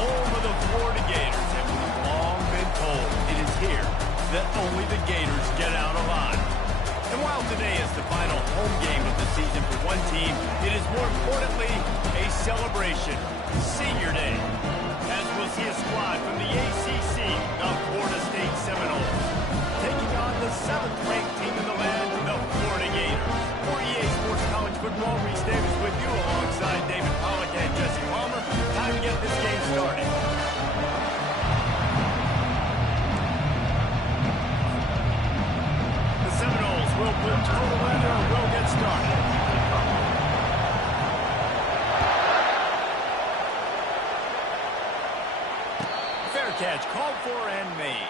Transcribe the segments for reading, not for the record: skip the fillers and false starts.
home of the Florida Gators, and we've long been told it is here that only the Gators get out alive. And while today is the final home game of the season for one team, it is more importantly a celebration, Senior Day, as we'll see a squad from the ACC, the Florida State Seminoles, taking on the 7th-ranked team in the land, the Florida Gators. For EA Sports College Football, Reese Davis with you alongside David Pollack and Jesse Palmer. Time to get this game started. The Seminoles will put total weather and will get started. Fair catch called for and made.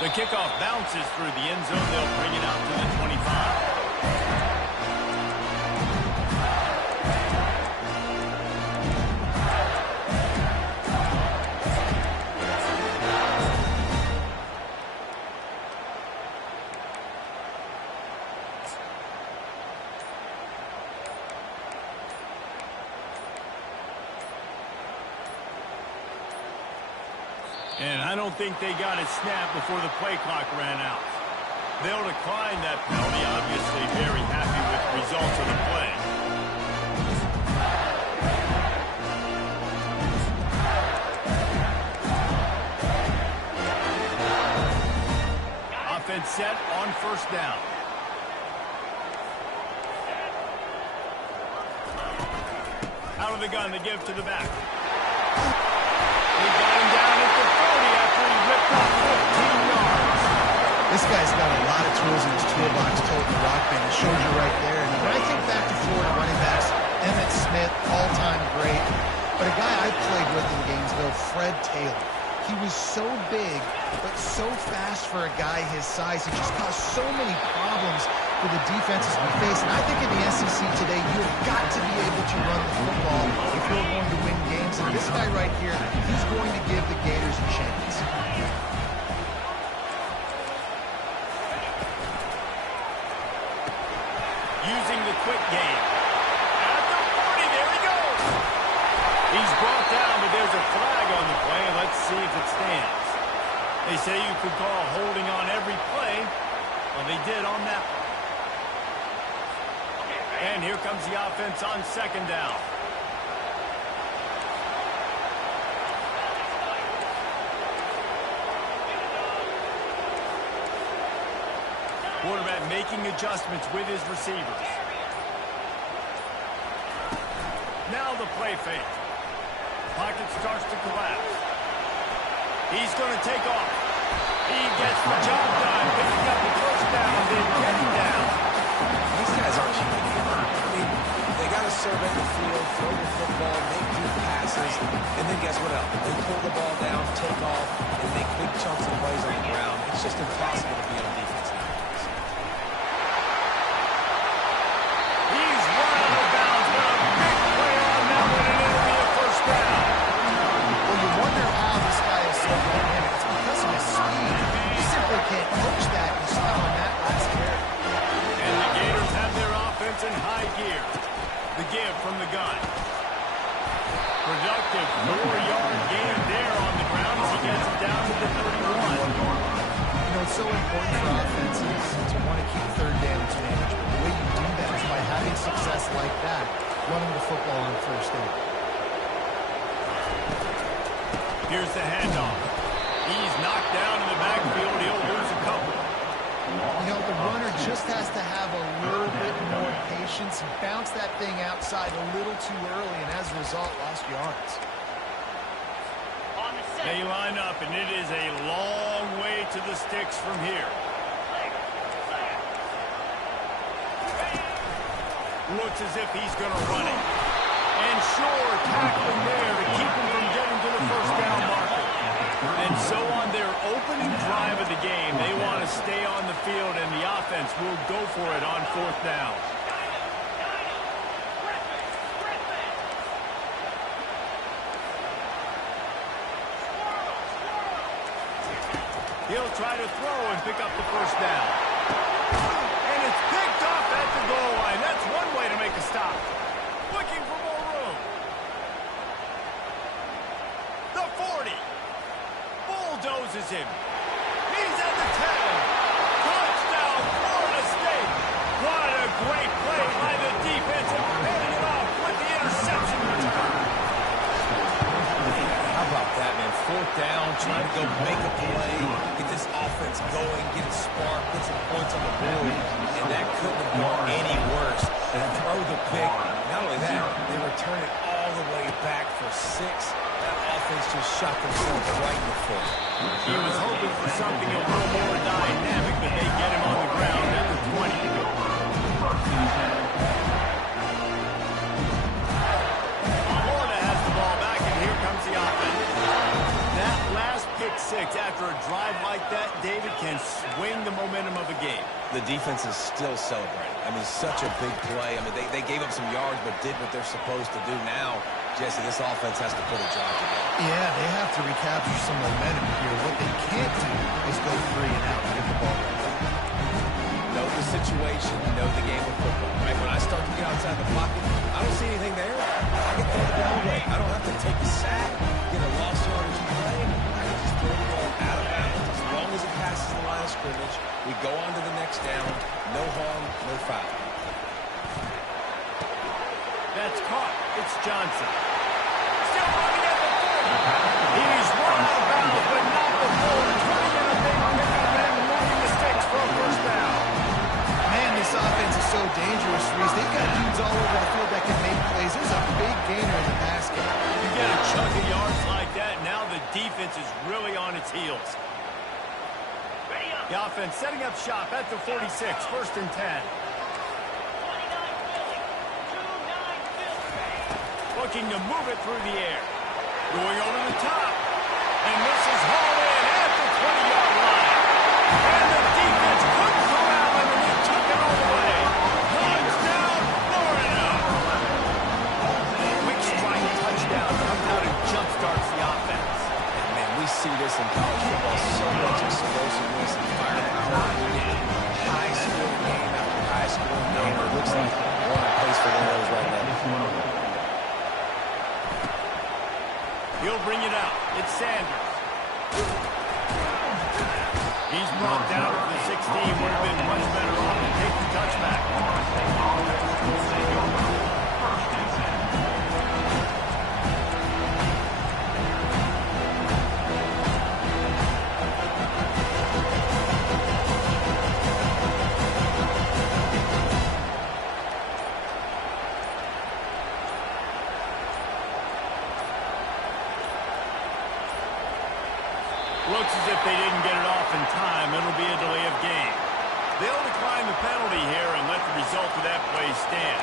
The kickoff bounces through the end zone. They'll bring it out to the 25. And I don't think they got it snapped before the play clock ran out. They'll decline that penalty, obviously very happy with the results of the play. Offense set on first down. Out of the gun, they give to the back. They got him down at the 30 after he ripped off 15 yards. This guy's got a lot of tools in his toolbox, told the rock band. It showed you right there. And when I think back to Florida running backs, Emmitt Smith, all-time great. But a guy I played with in Gainesville, Fred Taylor. He was so big, but so fast for a guy his size. He just caused so many problems for the defenses we face. And I think in the SEC today, you've got to be able to run the football if you're going to win games. And this guy right here, he's going to give the Gators a chance. Using the quick game. At the 40, there he goes. He's brought down, but there's a flag on the play. Let's see if it stands. They say you could call holding on every play. Well, they did on that one. And here comes the offense on second down. Quarterback making adjustments with his receivers. Now the play fake. Pocket starts to collapse. He's going to take off. He gets the job done, picking up the first down, then getting down. These guys aren't human. I mean, they got to survey the field, throw the football, make deep passes, and then guess what else? They pull the ball down, take off, and make big chunks of plays on the ground. It's just impossible to be on defense nowadays. He's run out of bounds, but a big play on that one, and it'll be a first down. Well, you wonder how this guy is so dynamic. It's because of his speed. You simply can't coach that. You saw on that last carry. And the Gators have their offense in high gear. The give from the gun. Productive 4-yard gain there on the ground as he gets it down to the 31. You know, it's so important for offenses to want to keep third downs managed. But the way you do that is by having success like that, running the football on first down. Here's the handoff. He's knocked down in the backfield. He'll lose a couple. You know, the runner just has to have a little bit more patience. He bounced that thing outside a little too early, and as a result, lost yards. They line up, and it is a long way to the sticks from here. Looks as if he's going to run it. And sure, tackling there to keep him from getting to the first down marker. And so on their opening drive of the game, they want to stay on the field, and the offense will go for it on fourth down. He'll try to throw and pick up the first down. And it's picked off at the goal line. That's one way to make a stop. Looking for more room. The 40. Bulldozes him. He's at the 10. Touchdown, Florida State. What a great play by the defense and heading it off with the interception return. How about that, man? Fourth down, trying to go make a play, get this offense going, get a spark, get some points on the board, and that couldn't have gone any worse. And throw the pick. Not only that, they return it all the way back for 6. That offense just shot themselves right in the foot. He was hoping for something a little more dynamic, but they get him on the ground at the 20. Florida has the ball back, and here comes the offense. That last pick six after a drive like that, David, can swing the momentum of a game. The defense is still celebrating. I mean, such a big play. I mean, they gave up some yards but did what they're supposed to do. Now, Jesse, this offense has to put a drive together. Yeah, they have to recapture some momentum here. What they can't do is go 3 and out and get the ball right back. Know the situation, know the game of football. Right? When I start to get outside the pocket, I don't see anything there. I can throw the ball away. I don't have to take a sack, get a lost yardage play. I can just throw the ball out of bounds. As long as it passes the line of scrimmage, we go on to the next down. No harm, no foul. That's caught. It's Johnson. Still running at the 40. He's run out of bounds, but not before turning in a big pickup and moving the sticks for a first down. Man, this offense is so dangerous, Reese. They've got dudes all over the field that can make plays. This is a big gainer in the pass game. You get a chunk of yards like that, now the defense is really on its heels. The offense setting up shop at the 46, first and 10. Looking to move it through the air. Going over the top. And this is hauled in at the 20-yard line. And the defense couldn't corral him, and he took it all the way. see this in college football. So much explosiveness and firepower. High-scoring game after high-scoring game. It looks like we're on pace for one of those right now. He'll bring it out. It's Sanders. He's brought down to the 16. Would have been much better off to take the touchback. Looks as if they didn't get it off in time. It'll be a delay of game. They'll decline the penalty here and let the result of that play stand.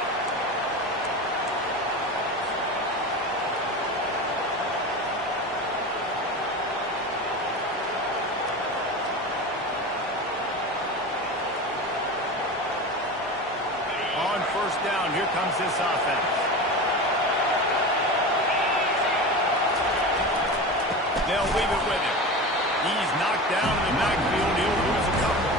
On first down, here comes this offense. They'll leave it with him. He's knocked down in the backfield. He'll lose a couple.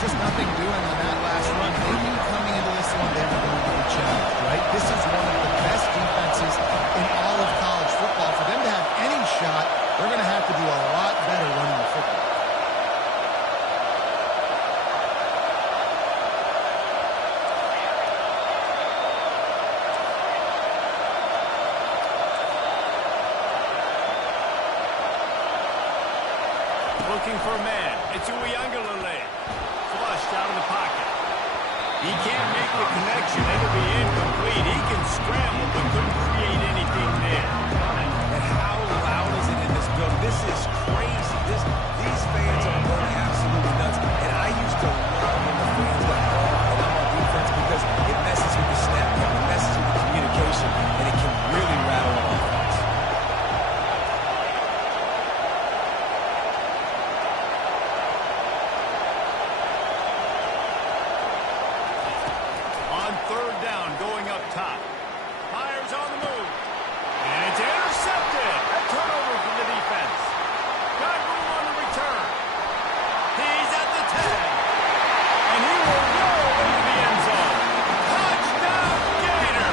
Just nothing doing on that last run. They knew coming into this one they were going to be challenged, right? This is one of the best defenses in all of college football. For them to have any shot, they're going to have to do a lot better running the football. Looking for a man. It's Uiagalelei. Flushed out of the pocket. He can't make the connection. It'll be incomplete. He can scramble, but couldn't create anything there. And how loud is it in this building? This is crazy. These fans are going absolutely nuts. And I used to love when the fans got ball and I'm on defense because it messes with the snap count, it messes with the communication, and it can really rattle an offense. On third down, going up top. Fires on the move. And it's intercepted. A turnover for the defense. Got room on the return. He's at the 10. And he will roll into the end zone. Touchdown, Gator.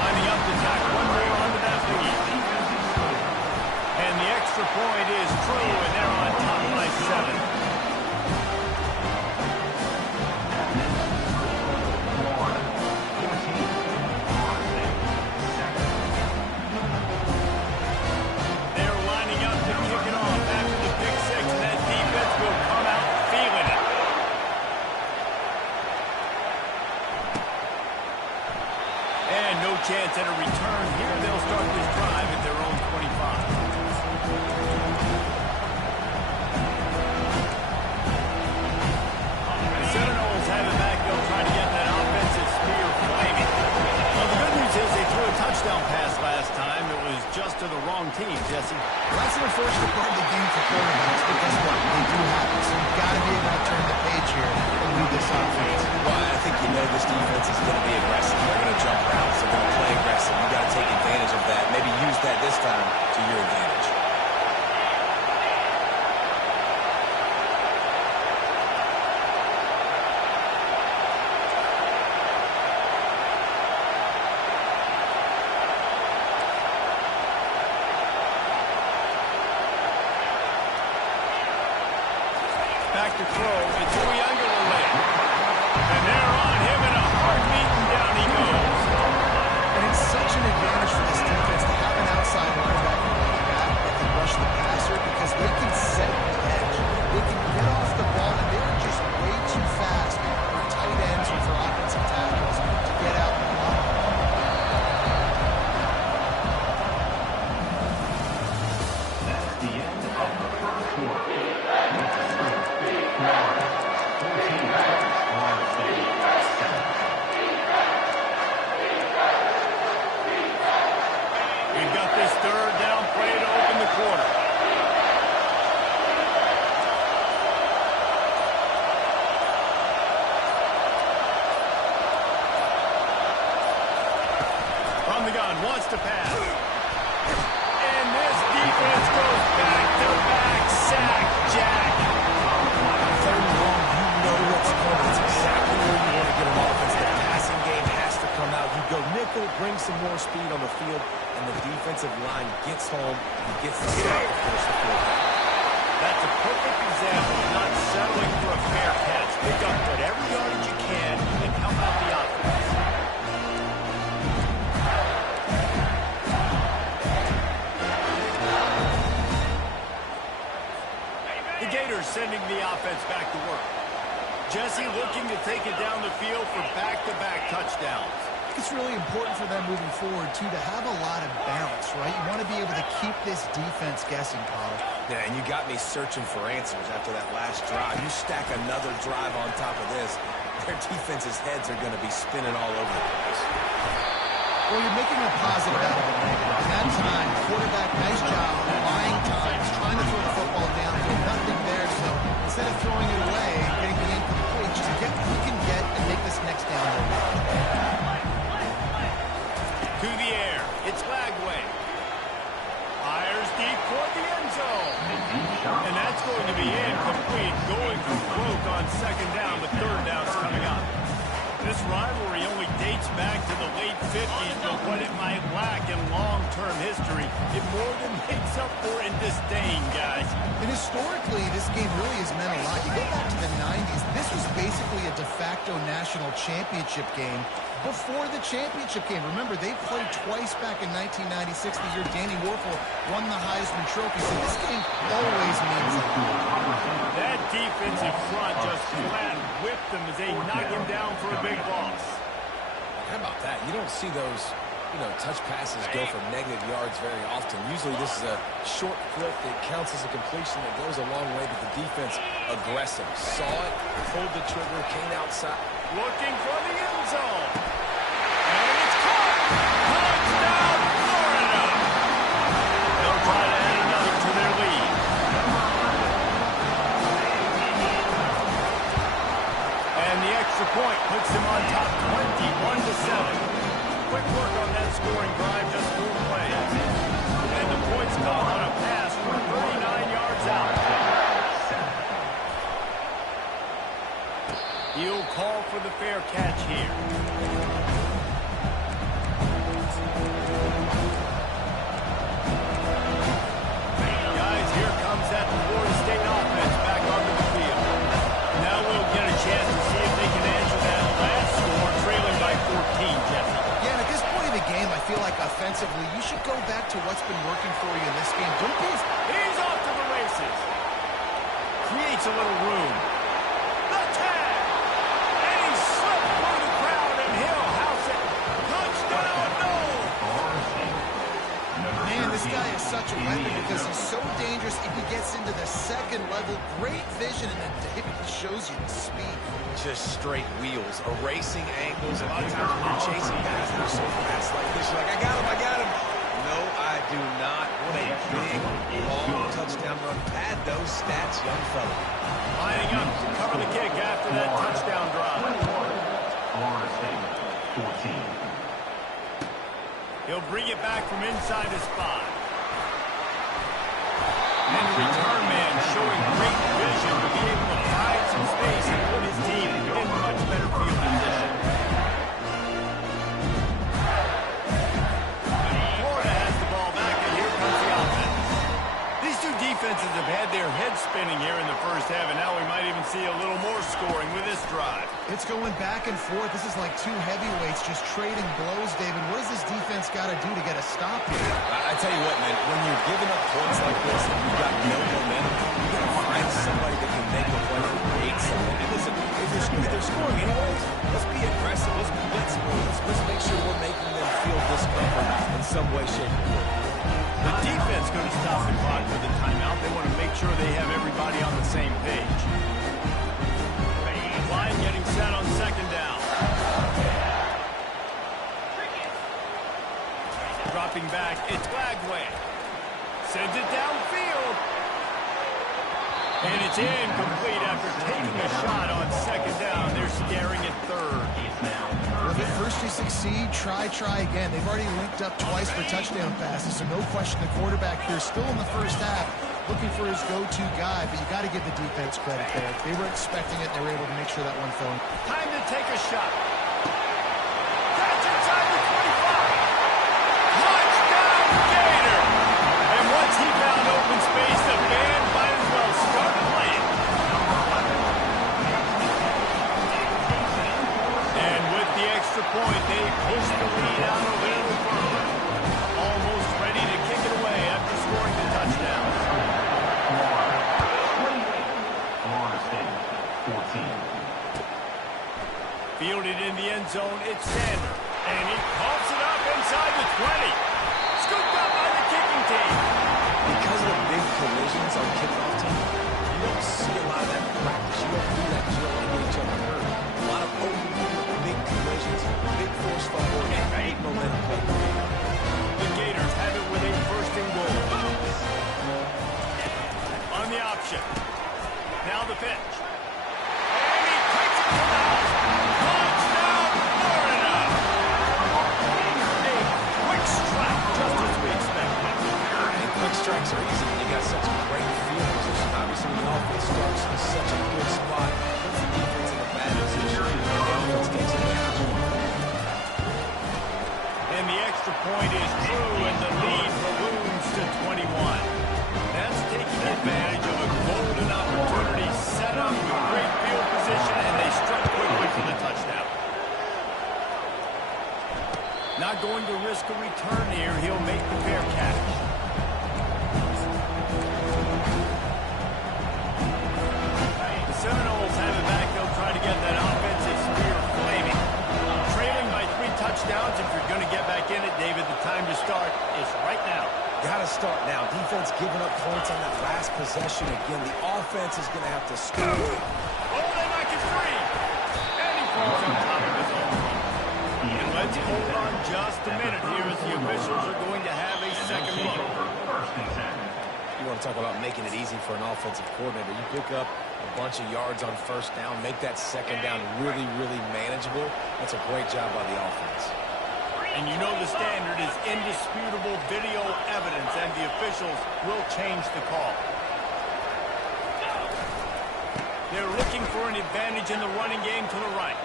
Lining up to tack one more onto that lead. And the extra point is true, and they're on top by 7. Chance at a return here. They'll start this drive at their own 25. The Seminoles have it back. They'll try to get that offensive spear flaming. Well, the good news is they threw a touchdown pass last time. It was just to the wrong team, Jesse. Well, that's an unfortunate part of the game for quarterbacks because what? They do have it. So you've got to be able to turn the page here and lead this offense. Well, I think you know this defense is going to be aggressive. They're going to jump routes. They're going to play aggressive. You got to take advantage of that. Maybe use that this time to your advantage. Back to throw. It's Uiagalelei. And they're on him in a heartbeat, and down he goes. And it's such an advantage for this defense to have an outside linebacker like that that can rush the passer because they can set the edge. They can get off the ball, and they're just way too fast for tight ends or for offensive tackles to get out and block. That's the end of the first quarter. We've got this third down play to open the quarter. From the gun, wants to pass. And this defense goes offensive line gets home and gets the sack to force the fourth down. That's a perfect example of not settling for a fair catch. Pick up whatever yardage you can and help out the offense. The Gators sending the offense back to work. Jesse looking to take it down the field for back-to-back touchdowns. I think it's really important for them moving forward, too, to have a lot of bounce, right? You want to be able to keep this defense guessing, Carl. Yeah, and you got me searching for answers after that last drive. You stack another drive on top of this, their defense's heads are going to be spinning all over the place. Well, you're making a positive out of a negative. In that time, quarterback, nice job, buying time, trying to throw the football downfield, nothing there. So instead of throwing it away, getting the incomplete, just get what you can get and make this next down low. To the air, it's Lagway. Fires deep toward the end zone. And that's going to be incomplete, going for broke on second down, but third down's coming up. This rivalry only dates back to the late 50s, but what it might lack in long-term history, it more than makes up for in disdain, guys. And historically, this game really has meant a lot. You go back to the 90s, this was basically a de facto national championship game before the championship game. Remember, they played twice back in 1996, the year Danny Werfel won the Heisman Trophy. So this game always means a lot. That defensive front just flat whipped them as they knock him down for a big loss. How about that? You don't see those, touch passes go for negative yards very often. Usually this is a short flip that counts as a completion that goes a long way, but the defense aggressive. Saw it, pulled the trigger, came outside. Looking for the end zone. And it's caught. Touchdown, Florida. They'll try to add another to their lead. And the extra point puts them on top 21-7. Quick work on that scoring drive, just 4 plays. And the points come on a pass from 39 yards out. He'll call for the fair catch here. Guys, here comes that Florida State offense back onto the field. Now we'll get a chance to see if they can answer that last score, trailing by 14, Jesse. Yeah, and at this point in the game, I feel like offensively, you should go back to what's been working for you in this game. Don't be... He's off to the races. Creates a little room. The tag. And he slipped through the crowd, and he'll house it. Touchdown, no. Man, this guy is such a weapon because he's so dangerous if he gets into the second level. Great vision, and then David shows you the speed. Just straight wheels, erasing angles. A lot of times when you're chasing guys that are so fast like this, you're like, I got him. No, I do not. What a big, long touchdown run. Pad those stats, young fella. Lining up to cover the kick after that touchdown drive. Florida State, 14. He'll bring it back from inside his spot. And the return man showing great vision to be able to find some space and put his team in much better field position. Florida has the ball back, and here comes the offense. These two defenses have had their heads spinning here in the first half, and now we might even see a little more scoring with this drive. It's going back and forth. This is like two heavyweights just trading blows, David. What does this defense got to do to get a stop here? I tell you what, man, when you're giving up points like this and you've got no momentum, you got to find somebody that can make a play and create something. And listen, if they're scoring anyways, let's be aggressive. Let's blitz more. Let's make sure we're making them feel discomfort in some way, shape, or form. The defense going to stop the clock with the timeout. They want to make sure they have everybody on the same page. Line getting set on second down. Dropping back, it's Lagway. Sends it downfield. And it's incomplete after taking a shot on second down. They're staring at third. Well, if at first you succeed, try again. They've already linked up twice for touchdown passes, so no question the quarterback here still in the first half looking for his go-to guy, but you got to give the defense credit there. They were expecting it, they were able to make sure that one fell in. Time to take a shot. Catch inside the 25. Touchdown, game. It's Sander, and he pumps it up inside the 20. Scooped up by the kicking team. Because of the big collisions on kickoff team, you don't see a lot of that in practice. You don't do that because you don't want to get each other hurt. A lot of open, big collisions, big force fumble, and big momentum play. The Gators have it with a first and goal. On the option. Now the pitch. And he takes it to the house. Touchdown, Florida! A quick strike, just as we expected. And quick strikes are easy when you got such a great field position. Obviously, when the offense starts in such a good spot, puts the defense in a bad position, and the offense takes advantage. And the extra point is true, and the lead balloons to 21. That's taking advantage of a golden opportunity set up with great field position, and they strike quickly for the touchdown. Not going to risk a return here. He'll make the fair catch. The Seminoles have it back. They'll try to get that offensive spear flaming. Trailing by 3 touchdowns. If you're going to get back in it, David, the time to start is right now. Got to start now. Defense giving up points on that last possession. Again, the offense is going to have to score. Oh, they knock it free. And he falls on top of his own. And let's hold on just a minute here as the officials are going to have a second look. You want to talk about making it easy for an offensive coordinator. You pick up a bunch of yards on first down, make that second down really, really manageable. That's a great job by the offense. And you know the standard is indisputable video evidence, and the officials will change the call. They're looking for an advantage in the running game to the right.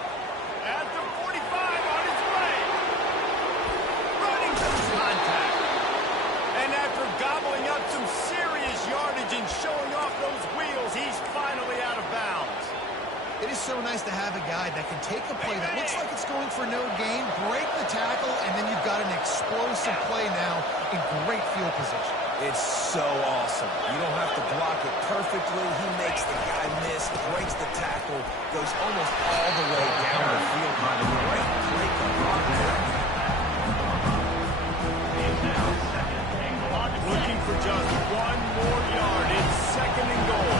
At the 45 on his way. Running some contact. And after gobbling up some serious yardage and showing off those wheels, he's finally out of bounds. It is so nice to have a guy that can take a play that looks like it's going for no gain, break the tackle, and then you've got an explosive play now in great field position. It's so awesome. You don't have to block it perfectly. He makes the guy miss, breaks the tackle, goes almost all the way down the field. Great break the block there. Looking for just 1 more yard. It's second and goal.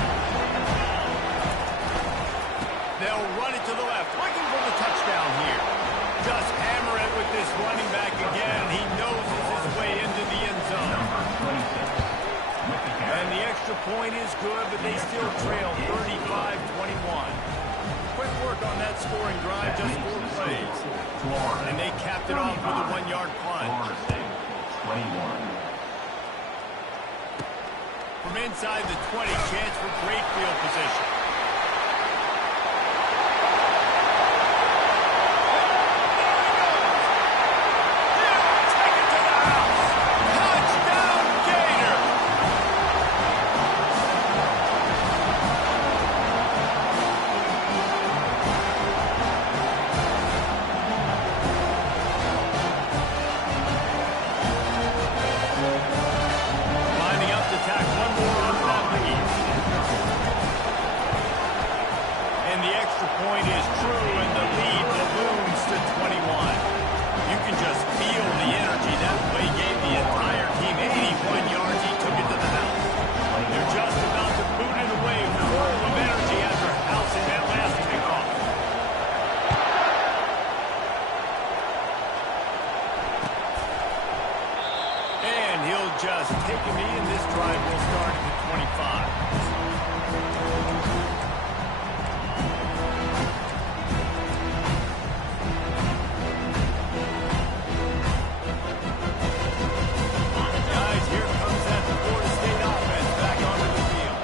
They'll run it to the left, looking for the touchdown here. Just hammer it with this running back again. He noses his way into the end zone. And the extra point is good, but they still trail 35-21. Quick work on that scoring drive, just 4 plays. And they capped it off with a 1-yard plunge. From inside the 20, chance for great field position. Just take a knee, and this drive will start at the 25. Guys, here comes that Florida State offense back onto the field.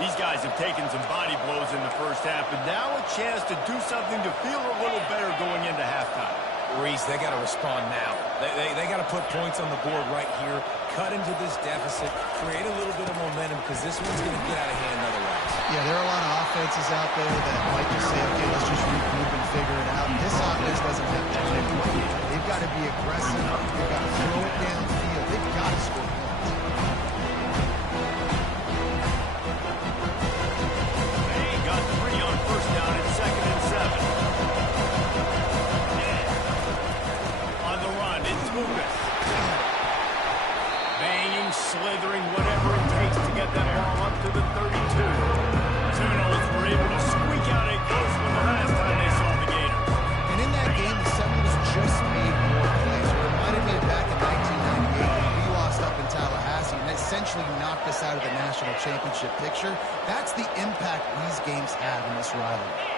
These guys have taken some body blows in the first half, but now a chance to do something to feel a little better going into halftime. Reese, they got to respond now. They got to put points on the board right here, cut into this deficit, create a little bit of momentum, because this one's going to get out of hand otherwise. Yeah, there are a lot of offenses out there that might just say, okay, let's just regroup and figure it out. This offense doesn't have time. They've got to be aggressive. They've got to throw it downfield. They've got to score points. They got 3 on first down at 2nd and 7. slithering whatever it takes to get that ball up to the 32. Seminoles were able to squeak out a close one the last time they saw the Gators. And in that game, the Seminoles just made more plays. It reminded me of back in 1998 when we lost up in Tallahassee and essentially knocked us out of the national championship picture. That's the impact these games have in this rivalry.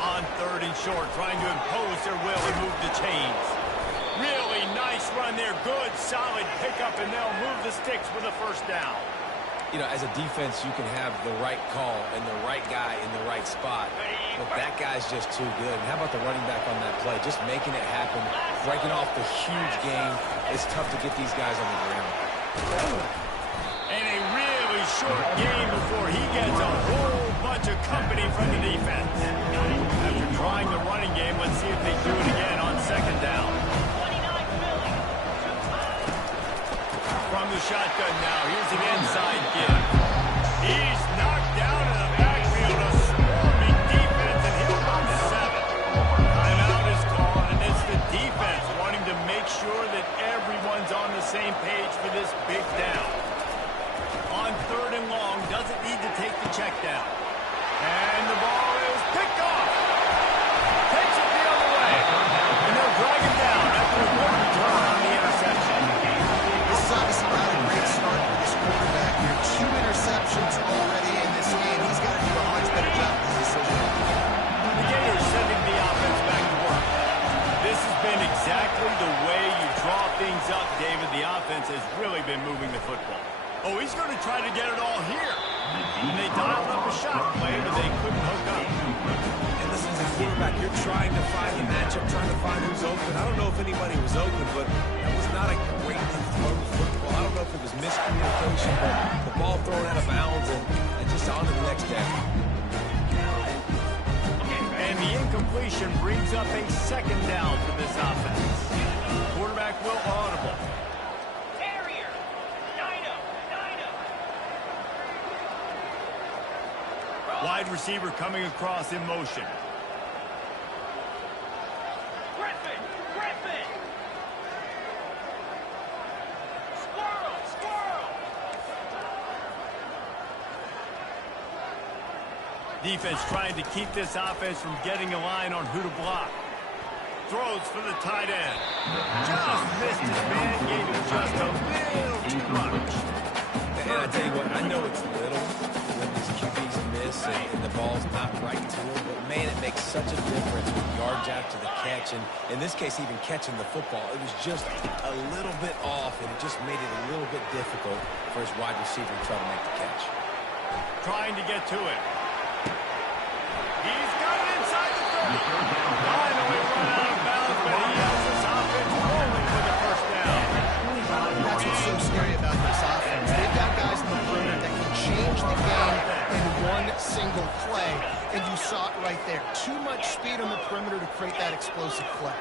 On 3rd and short, trying to impose their will and move the chains. Really nice run there. Good, solid pickup, and they'll move the sticks with a first down. You know, as a defense, you can have the right call and the right guy in the right spot, but that guy's just too good. And how about the running back on that play? Just making it happen, breaking off the huge game. It's tough to get these guys on the ground. And a really short game before he gets a whole bunch of company from the defense. After trying the running game, let's see if they do it again on 2nd down. From the shotgun now, here's an inside give. He's knocked down in the backfield, a swarming defense, and he'll go to 7. Timeout is called, and it's the defense wanting to make sure that everyone's on the same page for this big down. On 3rd and long, doesn't need to take the check down. And the ball is picked off. Takes it the other way. And they'll drag him down after a good return on the interception. This is obviously not a great start for this quarterback here. 2 interceptions already in this game. He's got to do a much better job with his decision. The Gators sending the offense back to work. This has been exactly the way you draw things up, David. The offense has really been moving the football. Oh, he's going to try to get it all here. And they dialed up a shot play, but they couldn't hook up. And listen, as a quarterback, you're trying to find the matchup, trying to find who's open. I don't know if anybody was open, but that was not a greatly thrown football. I don't know if it was miscommunication, but the ball thrown out of bounds and just on to the next down. And the incompletion brings up a 2nd down for this offense. Quarterback will audible. Wide receiver coming across in motion. Griffin! Squirrel! Defense trying to keep this offense from getting a line on who to block. Throws for the tight end. Just missed his man. Gave him just a little too much. And I tell you what, I know it's little when these QBs miss and the ball's not right to them, but man, it makes such a difference with yards after the catch, and in this case, even catching the football. It was just a little bit off, and it just made it a little bit difficult for his wide receiver to try to make the catch. Trying to get to it. He's got it inside the 30. Finally run out of bounds, but he has this offense rolling for the first down. That's what's so scary about this offense. They've got guys in the perimeter that can change the game in one single play, and you saw it right there. Too much speed on the perimeter to create that explosive play.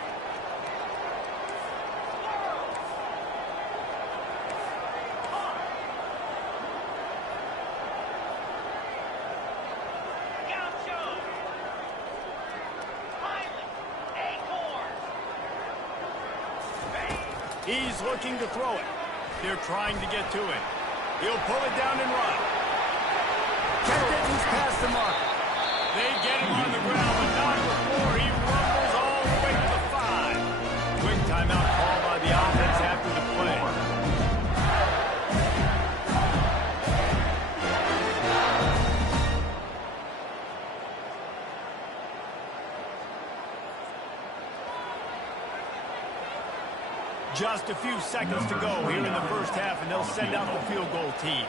He's looking to throw it. They're trying to get to it. He'll pull it down and run. Kept it, he's past the mark. They get him on the ground, but not before he rumbles all the way to the 5. Quick timeout called by the offense after the play. Just a few seconds to go here in the first half, and they'll send out the field goal team.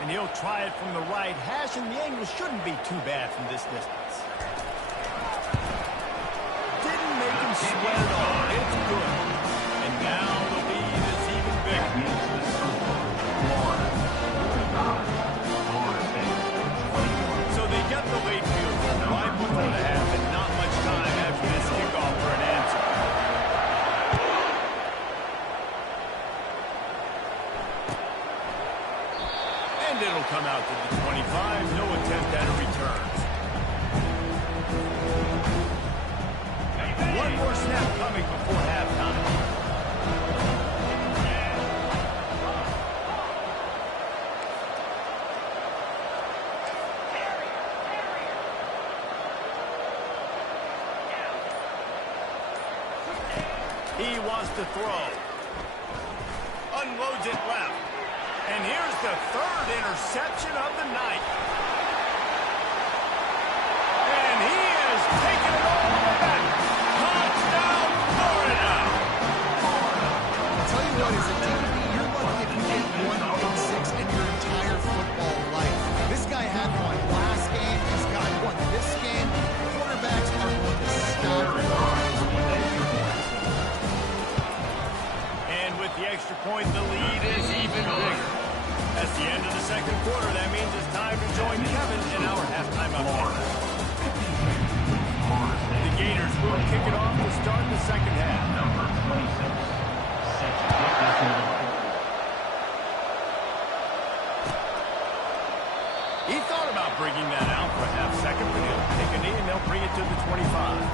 And he'll try it from the right hash, and the angle shouldn't be too bad from this distance. Didn't make him sweat at all. It's good. And now the lead is even bigger. So they get the late field goal right before the half, and not much time after this kickoff for an answer. It'll come out to the 25. No attempt at a return. One more snap coming before halftime. He wants to throw. Unloads it left. And here's the third interception of the night. And he is taking it all the way back. Touchdown, Florida! I'll tell you what, as a DB, you're lucky if you get 1 in 6 in your entire football life. This guy had one last game. He's got one this game. Quarterbacks are going to stop the extra point, the lead is even bigger. That's the end of the second quarter. That means it's time to join Kevin in our halftime update. The Gators will kick it off to start the second half. Number 26. He thought about bringing that out for a half second, but he'll take a knee and they'll bring it to the 25.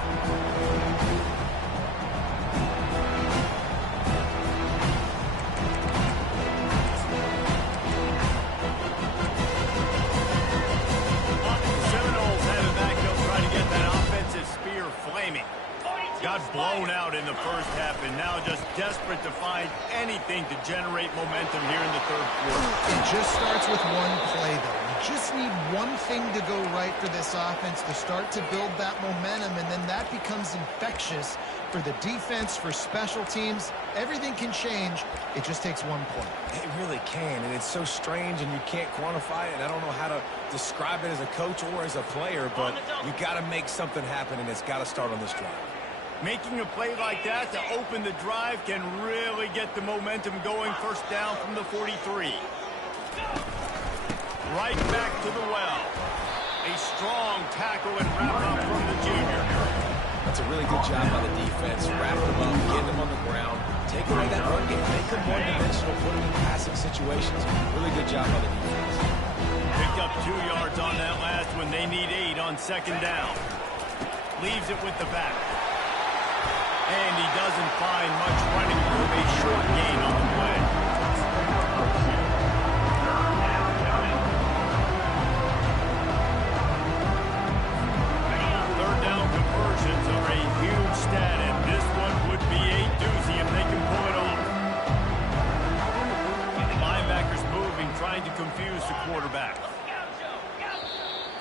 Got blown out in the first half and now just desperate to find anything to generate momentum here in the third quarter. It just starts with one play, though. You just need one thing to go right for this offense to start to build that momentum, and then that becomes infectious for the defense, for special teams. Everything can change. It just takes one play. It really can, and it's so strange, and you can't quantify it, and I don't know how to describe it as a coach or as a player, but you got to make something happen, and it's got to start on this drive. Making a play like that to open the drive can really get the momentum going. First down from the 43. Right back to the well. A strong tackle and wrap up from the junior. That's a really good job by the defense. Wrapping them up, getting them on the ground, take away that run game, make them one-dimensional, put them in passing situations. Really good job by the defense. Picked up 2 yards on that last one. They need 8 on second down. Leaves it with the back. And he doesn't find much running room. A short gain on the play. Third down conversions are a huge stat, and this one would be a doozy if they can pull it off. The linebackers moving, trying to confuse the quarterback.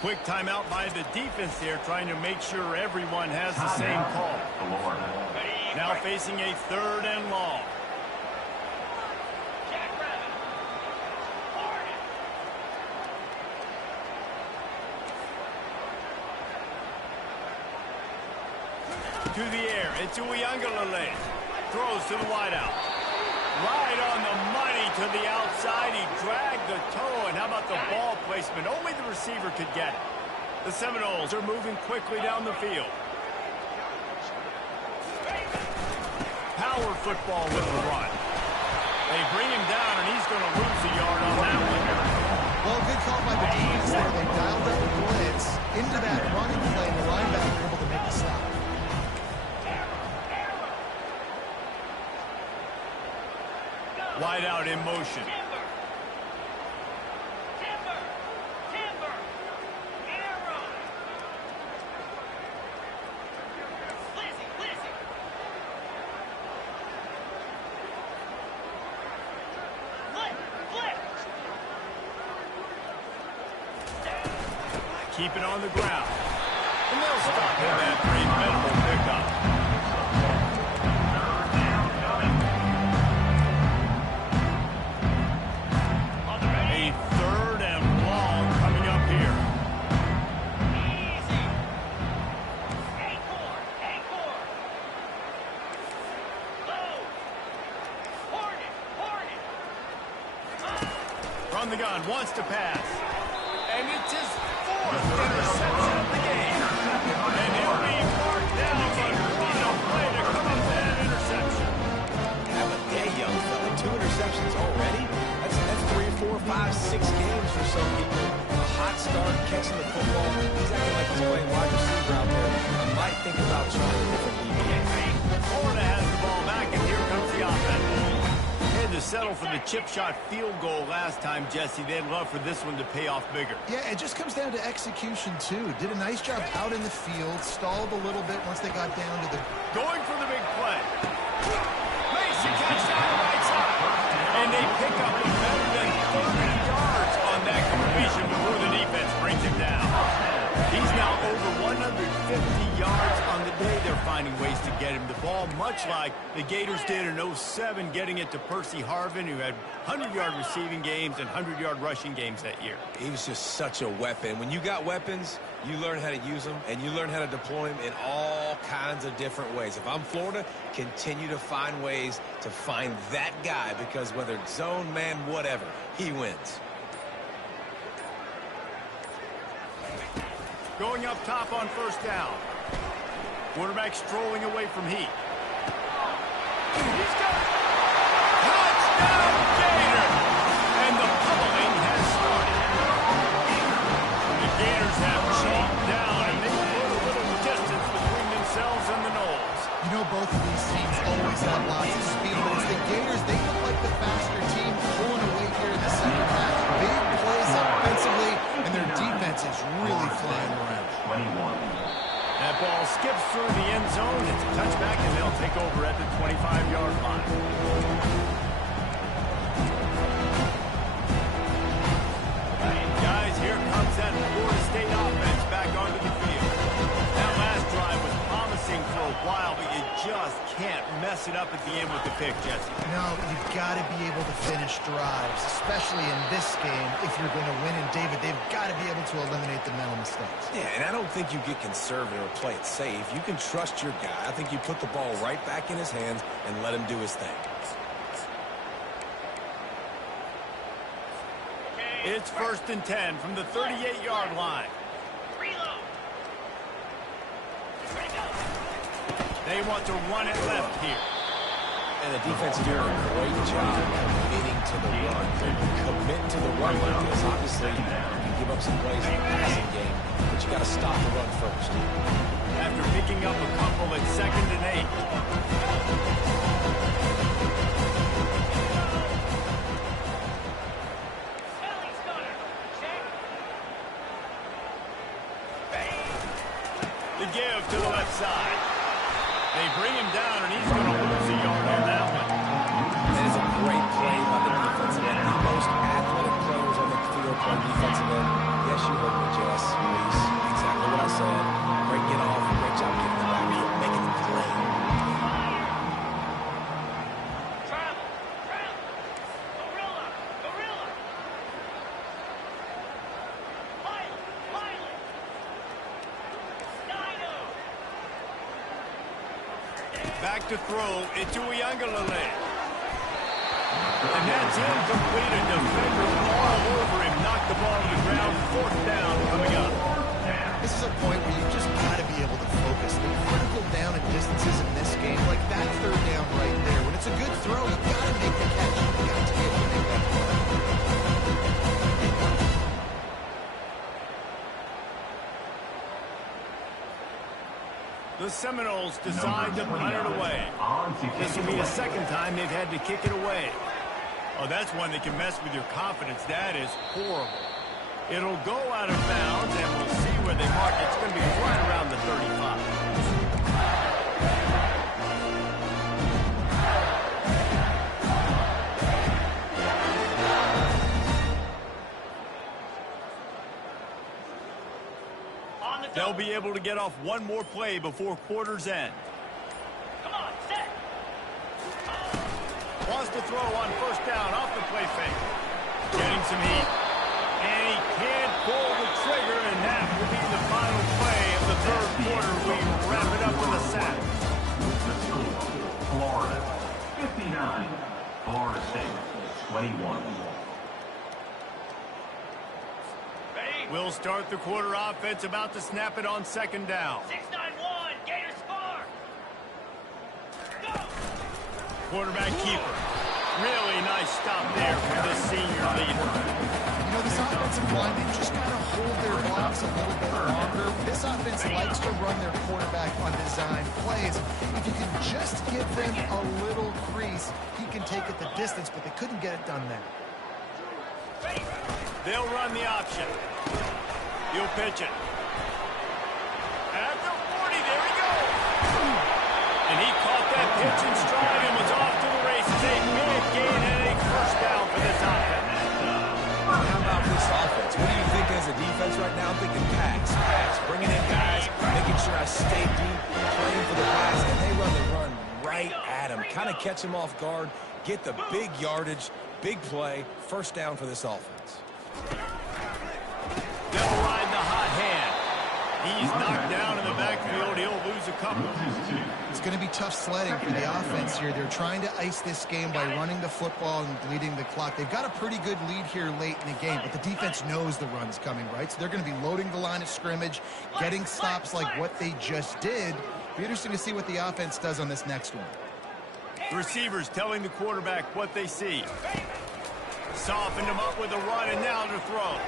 Quick timeout by the defense there, trying to make sure everyone has the same call. Now facing a third and long. To the air, it's Uiagalelei. Throws to the wideout. Right on the money to the outside. He dragged the toe, and how about the ball placement? Only the receiver could get it. The Seminoles are moving quickly down the field. Power football with the run. They bring him down, and he's going to lose a yard on that one. Well, good call by the defense there. They dialed up the blitz into that running play, and the linebacker able to make the stop. Wide out in motion. Keep it on the ground. And they'll stop him after a minimal pickup. A third and long coming up here. From the gun, wants to pass. And it's his fourth interception of the game. And he'll be marked down, but what a play to come up with that interception. Have a day, young fella. 2 interceptions already? That's 3, 4, 5, 6 games for some people. A hot start, catching the football. He's acting like he's playing wide receiver out there. I might think about trying a different DB. settle for the chip shot field goal last time, Jesse. They'd love for this one to pay off bigger. Yeah, it just comes down to execution, too. Did a nice job out in the field, stalled a little bit once they got down to the... Going for the big play. Mason catch down the right side. And they pick up better than 30 yards on that completion before the defense brings him down. He's now over 150 yards on the day. They're finding ways to get him the ball, much like the Gators did in 07, getting it to Percy Harvin, who had 100-yard receiving games and 100-yard rushing games that year. He was just such a weapon. When you got weapons, you learn how to use them, and you learn how to deploy them in all kinds of different ways. If I'm Florida, continue to find ways to find that guy, because whether it's zone, man, whatever, he wins. Going up top on first down. Quarterback strolling away from Heat. He's got it. Touchdown, Gator! And the pummeling has started. The Gators have chomped down, and they put a little distance between themselves and the Noles. You know, both of these teams always have lots of speed, but it's the Gators. They look like the faster team, pulling away here in the second half. Big plays offensively, and their defense is really flying around. 21. That ball skips through the end zone. It's a touchback, and they'll take over at the 25-yard line. Guys, here comes that Florida State offense back onto the field. That last drive was promising for a while, but you just can't mess it up at the end with the pick, Jesse. No, you've got to be able to finish drives, especially in this game if you're going to win. And, David, they've got to be able to eliminate the mental mistakes. Yeah, and I don't think you get conservative or play it safe. You can trust your guy. I think you put the ball right back in his hands and let him do his thing. It's 1st and 10 from the 38-yard line. Reload. Ready, go. They want to run it left here. And the defense is doing a great job committing to the run. Commit to the run like this. Obviously, you can give up some plays in the passing game, but you got to stop the run first. After picking up a couple at 2nd and 8. The give to the left side. They bring him down, and he's going to lose a yard on that one. That is a great play by the defensive end. The most athletic players on the field play defensive end. Yes, you heard me, Jess. Reese. Exactly what I said. Great get off. Great job getting the backfield, making the play. Travel. Gorilla. Pilot. Dino. Back to throw. It's Uiagalelei. And that's incomplete. A defender all over him. Knocked the ball to the ground. 4th down coming up. This is a point where you've just got to be able to focus. The critical down and distances in this game, like that 3rd down right there. When it's a good throw, you've got to make the catch. You've got to be able to make that play. The Seminoles decide to punt it away. This will be the 2nd time they've had to kick it away. Oh, that's one that can mess with your confidence. That is horrible. It'll go out of bounds, and we'll see where they mark it. It's going to be right around the 35. They'll be able to get off one more play before quarter's end. Come on, set. Wants to throw on 1st down off the play fake. Getting some heat. And he can't pull the trigger, and that will be the final play of the 3rd quarter. We wrap it up with a sack. The score, Florida 59, Florida State 21. We'll start the quarter offense, about to snap it on 2nd down. 6-9-1. Gators score. Go. Quarterback keeper. Really nice stop there from this senior leader. You know, this offensive line, they just got to hold their blocks a little bit longer. This offense likes to run their quarterback on design plays. If you can just give them a little crease, he can take it the distance, but they couldn't get it done there. They'll run the option. He'll pitch it. At the 40, there he goes. And he caught that pitch in stride and was off to the races. A big gain and a first down for this offense. How about this offense? What do you think as a defense right now? I'm thinking pass. Bringing in guys, making sure I stay deep, playing for the pass, and they run the run right at him. Kind of catch him off guard, get the big yardage, big play, first down for this offense. They'll ride the hot hand. He's knocked down in the backfield. He'll lose a couple. It's going to be tough sledding for the offense here. They're trying to ice this game by running the football and bleeding the clock. They've got a pretty good lead here late in the game, but the defense knows the run's coming, right? So they're going to be loading the line of scrimmage, getting stops like what they just did. Be interesting to see what the offense does on this next one. The receivers telling the quarterback what they see. Softened him up with a run, and now to throw.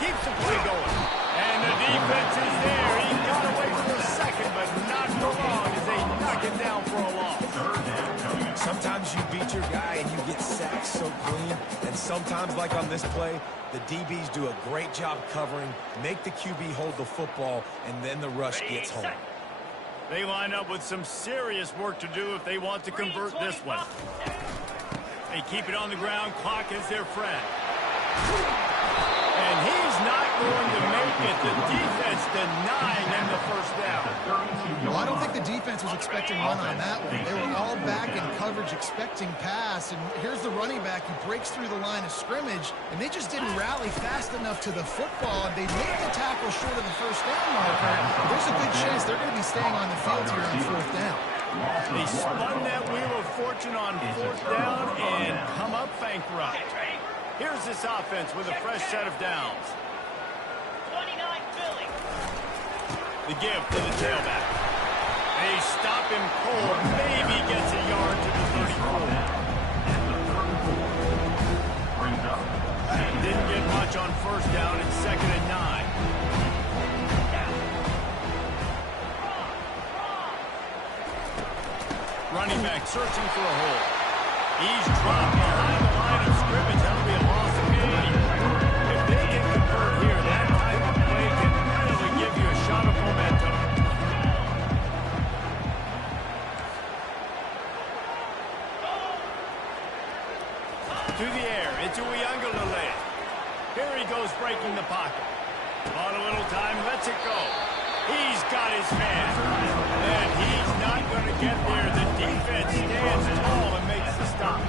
Keeps the play going. And the defense is there. He got away for a second, but not for long as they knock it down for a loss. Sometimes you beat your guy and you get sacked so clean. And sometimes, like on this play, the DBs do a great job covering, make the QB hold the football, and then the rush gets home. They line up with some serious work to do if they want to convert this one. They keep it on the ground. Clock is their friend. And he's not going to make it. The defense denying him the first down. Well, I don't think the defense was expecting run on that one. They were all back in coverage expecting pass, and here's the running back who breaks through the line of scrimmage, and they just didn't rally fast enough to the football. They made the tackle short of the first down marker. There's a good chance they're going to be staying on the field here on fourth down. They spun that wheel of fortune on fourth down and come up bankrupt. Here's this offense with a fresh set of downs. 29 Philly. The give to the tailback. They stop him cold. Maybe gets a yard to the 34. Didn't get much on first down. It's 2nd and 9. Running back searching for a hole. He's dropped behind the line of scrimmage. That'll be a loss of gain. If they can convert here, that type of play can really give you a shot of momentum. To the air. It's Uyunglele. Here he goes breaking the pocket. On a little time, lets it go. He's got his man. And he's not going to get there. The defense stands tall and makes the stop.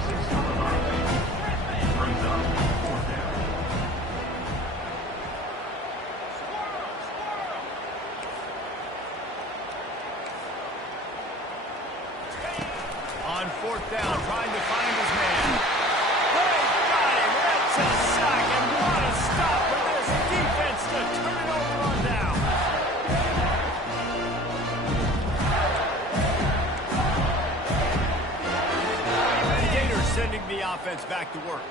On fourth down, trying to find his man. They got him. That's a sack. And what a stop for this defense to turn it over on down. Sending the offense back to work.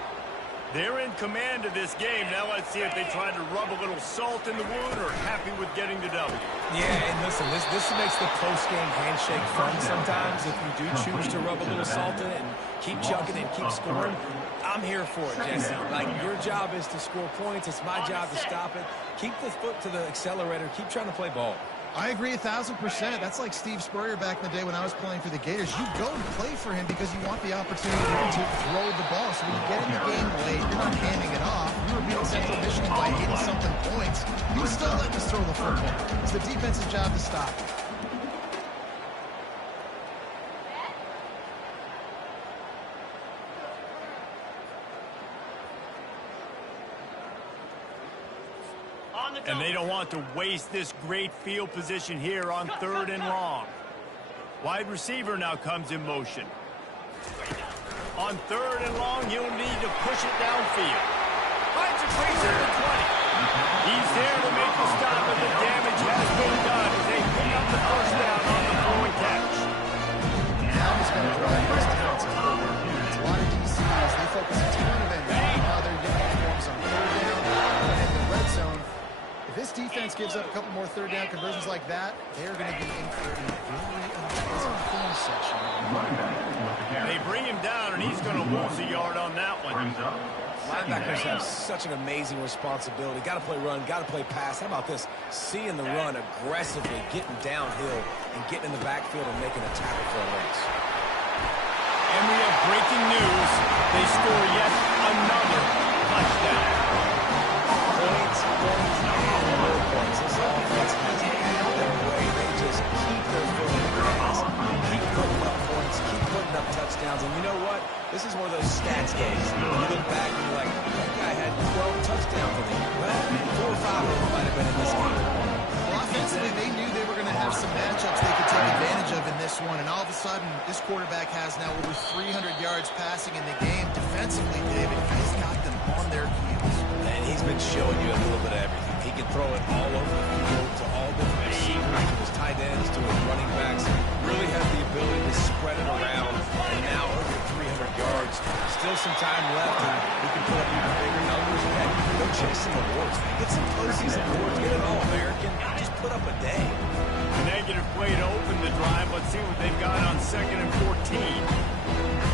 They're in command of this game. Now let's see if they try to rub a little salt in the wound or happy with getting the W. Yeah, and listen, this makes the post-game handshake fun sometimes if you do choose to rub a little salt in it and keep chugging and keep scoring. I'm here for it, Jesse. Like, your job is to score points. It's my job to stop it. Keep the foot to the accelerator. Keep trying to play ball. I agree 1,000%. That's like Steve Spurrier back in the day when I was playing for the Gators. You go and play for him because you want the opportunity to throw the ball. So when you get in the game late, you're not handing it off. You were beating Central Michigan by 80-something points. You still letting us throw the football. It's the defense's job to stop it. And they don't want to waste this great field position here on 3rd and long. Wide receiver now comes in motion. On 3rd and long, he'll need to push it downfield. Finds a crease at the 20. He's there to make the stop, but the damage has been done as they pick up the first down on the forward catch. Now he's going to drive his defensive forward. It's a lot more third down conversions like that, they're going to be in for a very unpleasant finish section. They bring him down, and he's going to lose a yard on that one. Linebackers have such an amazing responsibility. Got to play run, got to play pass. How about this? Seeing the run aggressively, getting downhill, and getting in the backfield and making a tackle for a race. And we have breaking news. They score yet another touchdown. Points, and more points. This offense has had their way. They just keep their foot in the gas, keep putting up points, keep putting up touchdowns. And you know what? This is one of those stats games. When you look back and you're like, that guy had 12 touchdowns in the year. Well, 4 or 5 of them might have been in this game. Well, offensively, they knew they were going to have some matchups they could take advantage of in this one. And all of a sudden, this quarterback has now over 300 yards passing in the game. Defensively, David, he's got them on their heels. And he's been showing you a little bit of everything. He can throw it all over the field to all different receivers, to his tight ends, to his running backs. Really has the ability to spread it around. And now over 300 yards. Still some time left, and he can put up even bigger numbers. Heck, go chase some awards, man. Get some postseason awards. Get an All-American. Just put up a day. Negative play to open the drive. Let's see what they've got on 2nd and 14.